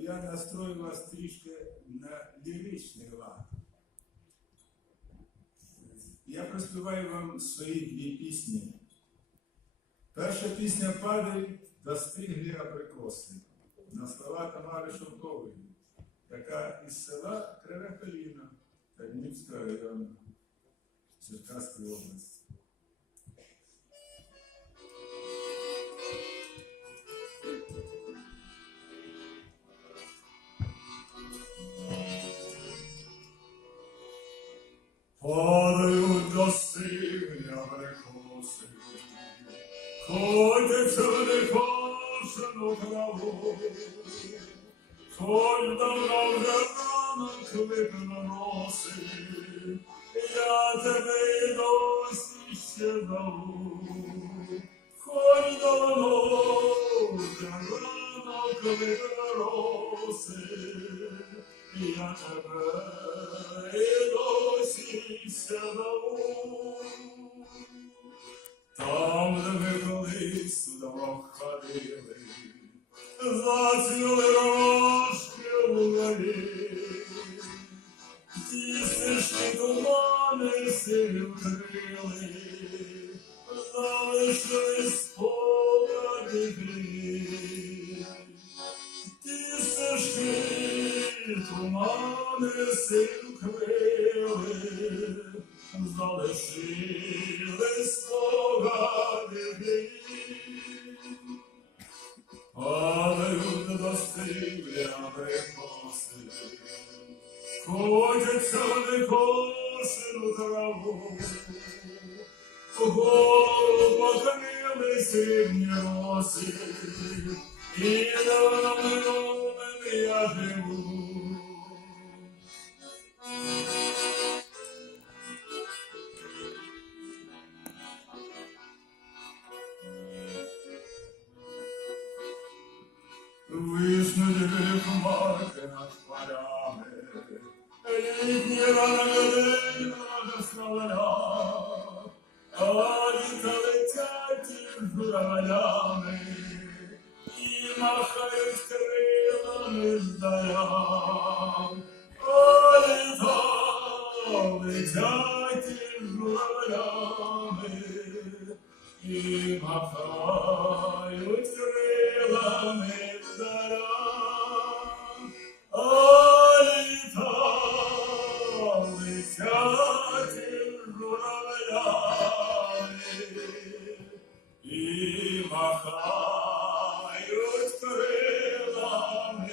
настрою вас трішки на ліричний лад. Я проспіваю вам свої дві пісні. Перша пісня падає до стиглі абрикоси на слова Тамари Шовкової, яка із села Криве Коліно Тарнівського району Черкаської області. Ходяться в некошену траву, Хоть давно вже ранок випно носи, Я тебе досі ще зову. Хоть давно вже ранок випно носи, Я тебе досі ще зову. Давно ходили, зацвіли рожки в горі, ті стежки тумани сиві вкрили, залишили спогади грі. Ті стежки тумани сиві вкрили, залишили спогади грі. Bibliane pasy. Koniec cały koszy ludramu, Pogodniemy sybnie rosy, I dawamy nomen jademu. We я живу. Вишневі хмарки над полями, літні ранок радосна воря, а літа летять із журавлями, і махають Махають крилами.